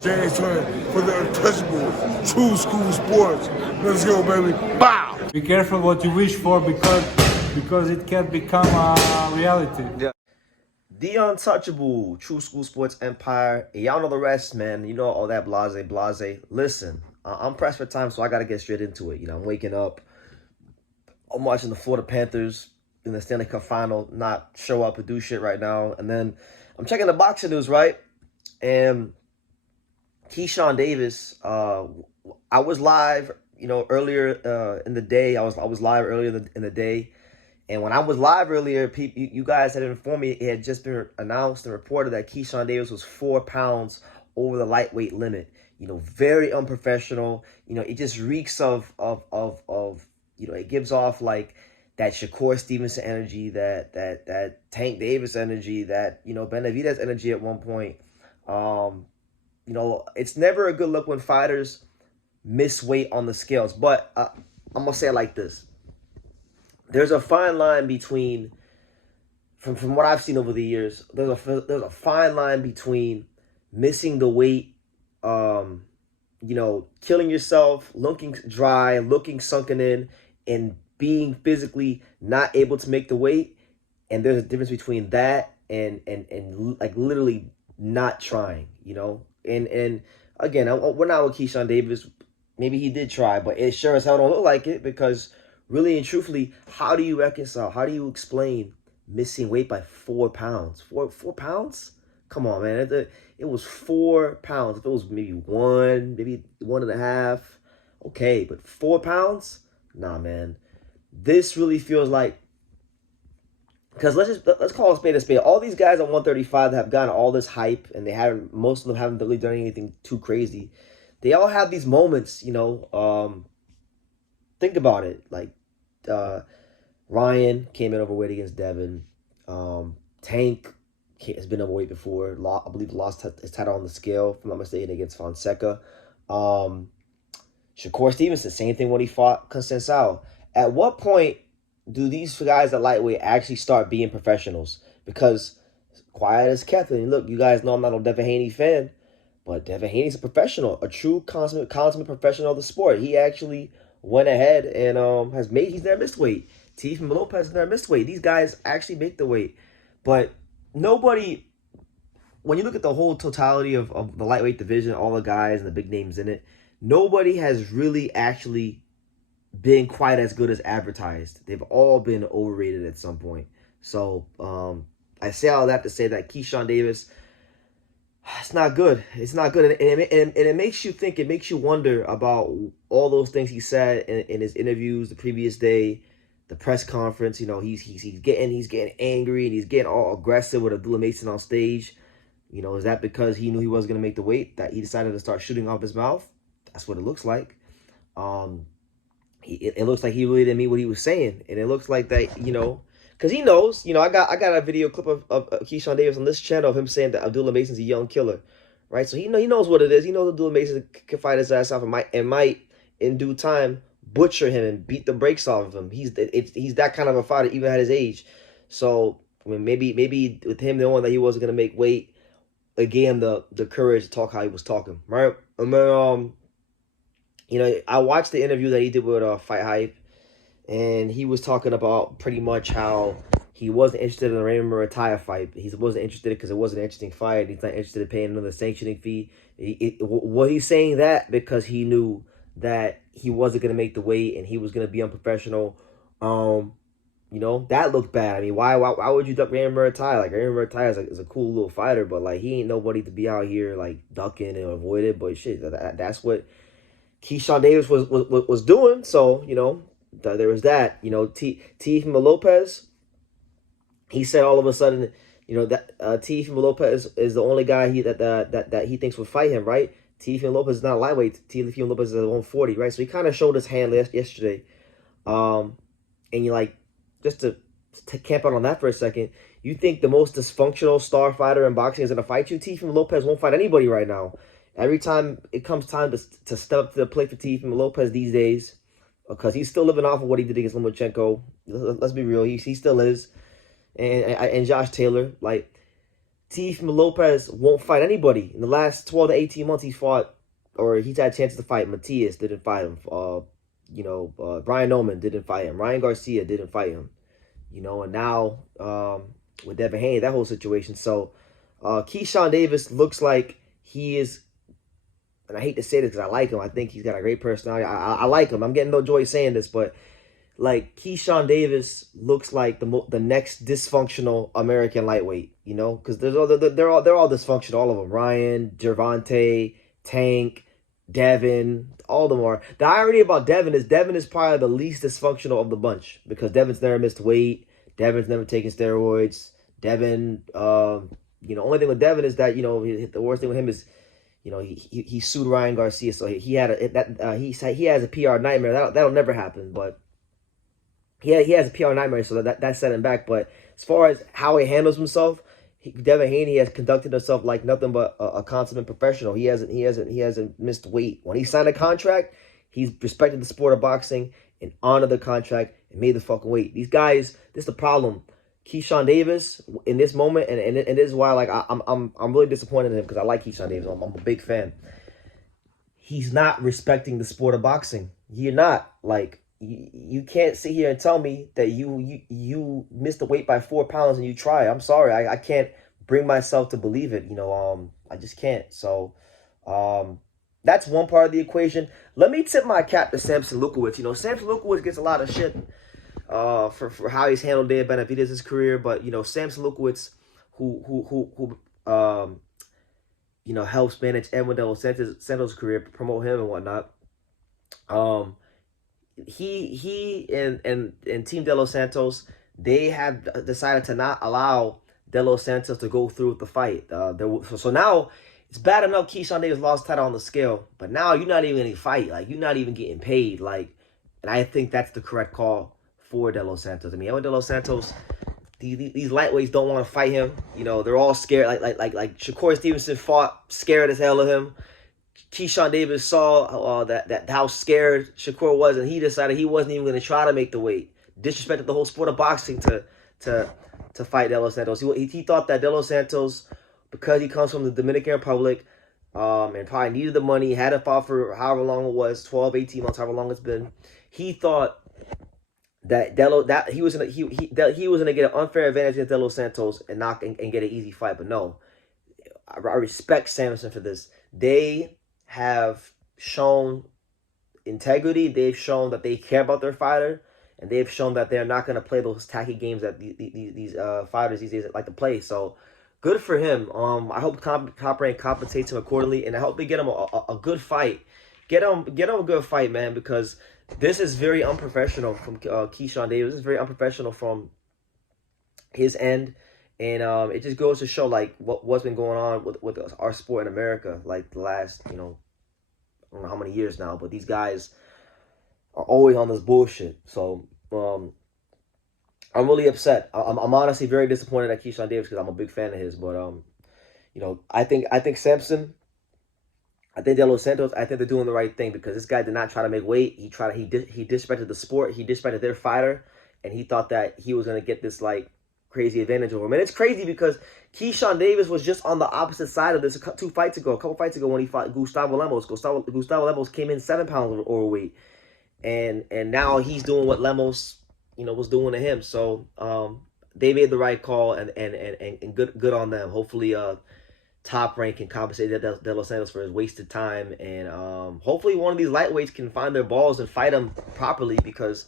James Turner for the untouchable true school sports. Let's go, baby. Bow! Be careful what you wish for because it can become a reality. Yeah. The untouchable True School Sports Empire. Y'all know the rest, man. You know all that blase. Listen, I'm pressed for time, so I got to get straight into it. I'm waking up. I'm watching the Florida Panthers in the Stanley Cup Final not show up and do shit right now. And then I'm checking the boxing news, right? And Keyshawn Davis, I was live, earlier in the day. I was live earlier in the day. And when I was live earlier, you guys had informed me it had just been announced and reported that Keyshawn Davis was 4 pounds over the lightweight limit. Very unprofessional. It just reeks of it gives off like that Shakur Stevenson energy, that Tank Davis energy, that Benavidez energy at one point. It's never a good look when fighters miss weight on the scales. But I'm gonna say it like this. There's a fine line between, from what I've seen over the years, there's a fine line between missing the weight, killing yourself, looking dry, looking sunken in, and being physically not able to make the weight. And there's a difference between that and like literally not trying, And again, we're not with Keyshawn Davis. Maybe he did try, but it sure as hell don't look like it, because really and truthfully, how do you reconcile? How do you explain missing weight by 4 pounds? 4 pounds? Come on, man. It was 4 pounds. If it was maybe 1, maybe 1.5, okay. But 4 pounds? Nah, man. This really feels like, because let's call a spade a spade. All these guys at 135 that have gotten all this hype, and most of them haven't really done anything too crazy. They all have these moments, think about it. Like, Ryan came in overweight against Devin. Tank has been overweight before. I believe lost his title on the scale, if I'm not mistaken, against Fonseca. Shakur Stevenson, same thing when he fought Conceição. At what point do these guys at lightweight actually start being professionals? Because quiet as kept. And look, you guys know I'm not a Devin Haney fan, but Devin Haney's a professional, a true consummate professional of the sport. He actually went ahead and he's never missed weight. Teofimo Lopez has never missed weight. These guys actually make the weight. But nobody, when you look at the whole totality of the lightweight division, all the guys and the big names in it, nobody has really actually been quite as good as advertised. They've all been overrated at some point. So I say all that to say that Keyshawn Davis, it's not good. It's not good. And it makes you think, it makes you wonder about all those things he said in his interviews the previous day, the press conference. He's getting angry and he's getting all aggressive with Abdullah Mason on stage. Is that because he knew he wasn't going to make the weight that he decided to start shooting off his mouth? That's what it looks like. It looks like he really didn't mean what he was saying. And it looks like that, because he knows, I got a video clip of Keyshawn Davis on this channel of him saying that Abdullah Mason's a young killer, right? So he knows what it is. He knows Abdullah Mason can fight his ass off and might in due time butcher him and beat the brakes off of him. He's that kind of a fighter, even at his age. So maybe with him knowing that he wasn't gonna make weight, it gave him the courage to talk how he was talking, right? And then I watched the interview that he did with Fight Hype. And he was talking about pretty much how he wasn't interested in the Raymond Murataya fight. He wasn't interested because it wasn't an interesting fight. He's not interested in paying another sanctioning fee. He's saying that because he knew that he wasn't going to make the weight and he was going to be unprofessional. That looked bad. I mean, why would you duck Raymond Murataya? Like, Raymond Murataya is a cool little fighter, but like he ain't nobody to be out here like ducking and avoiding. But shit, that's what Keyshawn Davis was doing. So there was that. Teofimo Lopez, he said all of a sudden, that Teofimo Lopez is the only guy that he thinks would fight him, right? Teofimo Lopez is not lightweight. Teofimo Lopez is at 140, right? So he kind of showed his hand yesterday. And just to camp out on that for a second, you think the most dysfunctional star fighter in boxing is going to fight you? Teofimo Lopez won't fight anybody right now. Every time it comes time to step up to the plate for Teofimo Lopez these days, because he's still living off of what he did against Lomachenko. Let's be real, he still is. And Josh Taylor, like, Teofimo Lopez won't fight anybody. In the last 12 to 18 months, he's fought, or he's had chances to fight. Matias didn't fight him. Brian Noman didn't fight him. Ryan Garcia didn't fight him. And now with Devin Haney, that whole situation. So Keyshawn Davis looks like he is, and I hate to say this because I like him. I think he's got a great personality. I like him. I'm getting no joy saying this, but like Keyshawn Davis looks like the next dysfunctional American lightweight, because they're all dysfunctional, all of them. Ryan, Gervonta, Tank, Devin, all of them are. The irony about Devin is probably the least dysfunctional of the bunch because Devin's never missed weight. Devin's never taken steroids. Devin, only thing with Devin is that the worst thing with him is, he sued Ryan Garcia, so he has a PR nightmare. That'll never happen, but. He has a PR nightmare, so that set him back. But as far as how he handles himself, Devin Haney has conducted himself like nothing but a consummate professional. He hasn't missed weight. When he signed a contract, he's respected the sport of boxing and honored the contract and made the fucking weight. These guys, this is the problem. Keyshawn Davis in this moment, and this is why I'm really disappointed in him because I like Keyshawn Davis. I'm a big fan. He's not respecting the sport of boxing. You're not You can't sit here and tell me that you missed the weight by 4 pounds and you try. I'm sorry. I can't bring myself to believe it. I just can't. So that's one part of the equation. Let me tip my cap to Samson Lukowicz. Samson Lukowicz gets a lot of shit for how he's handled Dave Benavidez' career. But, Samson Lukowicz, who helps manage Edwin De Los Santos' career, promote him and whatnot. He and Team De Los Santos, they have decided to not allow De Los Santos to go through with the fight. So now it's bad enough Keyshawn Davis lost title on the scale, but now you're not even getting fight. You're not even getting paid. And I think that's the correct call for De Los Santos. I mean, De Los Santos, these lightweights don't want to fight him. They're all scared. Like Shakur Stevenson fought scared as hell of him. Keyshawn Davis saw that how scared Shakur was, and he decided he wasn't even going to try to make the weight. Disrespected the whole sport of boxing to fight De Los Santos. He thought that De Los Santos, because he comes from the Dominican Republic, and probably needed the money, had to fight for however long it was, 12, 18 months, however long it's been. He thought that he was gonna get an unfair advantage against De Los Santos and get an easy fight. But no, I respect Samson for this. They have shown integrity. They've shown that they care about their fighter, and they've shown that they're not going to play those tacky games that these fighters these days like to play. So good for him. I hope Top Rank compensates him accordingly, and I hope they get him a good fight. Get him a good fight, man, because this is very unprofessional from Keyshawn Davis. This is very unprofessional from his end. And it just goes to show what's been going on with our sport in America the last, I don't know how many years now, but these guys are always on this bullshit. So I'm really upset. I'm honestly very disappointed at Keyshawn Davis because I'm a big fan of his. But I think Samson, I think De Los Santos, I think they're doing the right thing because this guy did not try to make weight. He disrespected the sport. He disrespected their fighter, and he thought that he was gonna get this crazy advantage over him. And it's crazy because Keyshawn Davis was just on the opposite side of this a couple fights ago when he fought Gustavo Lemos. Gustavo Lemos came in 7 pounds overweight. And now he's doing what Lemos, was doing to him. So they made the right call and good on them. Hopefully Top Rank can compensate De Los Santos for his wasted time. And hopefully one of these lightweights can find their balls and fight him properly because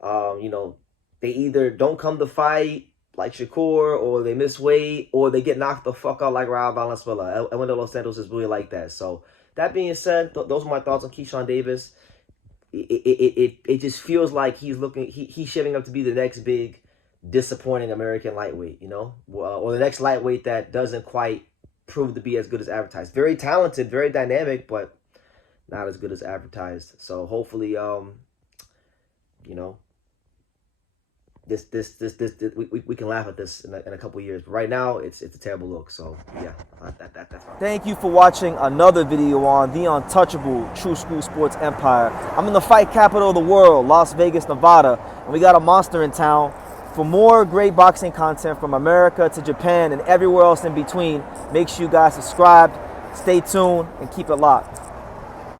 they either don't come to fight like Shakur, or they miss weight, or they get knocked the fuck out like Raul Valenzuela. Edwin De Los Santos is really like that. So that being said, those are my thoughts on Keyshawn Davis. It just feels like he's shaping up to be the next big disappointing American lightweight, or the next lightweight that doesn't quite prove to be as good as advertised. Very talented, very dynamic, but not as good as advertised. So hopefully, we can laugh at this in a couple years. But right now, it's a terrible look. So yeah, that's fine. Thank you for watching another video on the untouchable True School Sports Empire. I'm in the fight capital of the world, Las Vegas, Nevada, and we got a monster in town For more great boxing content from America to Japan and everywhere else in between, make sure you guys subscribe, stay tuned, and keep it locked.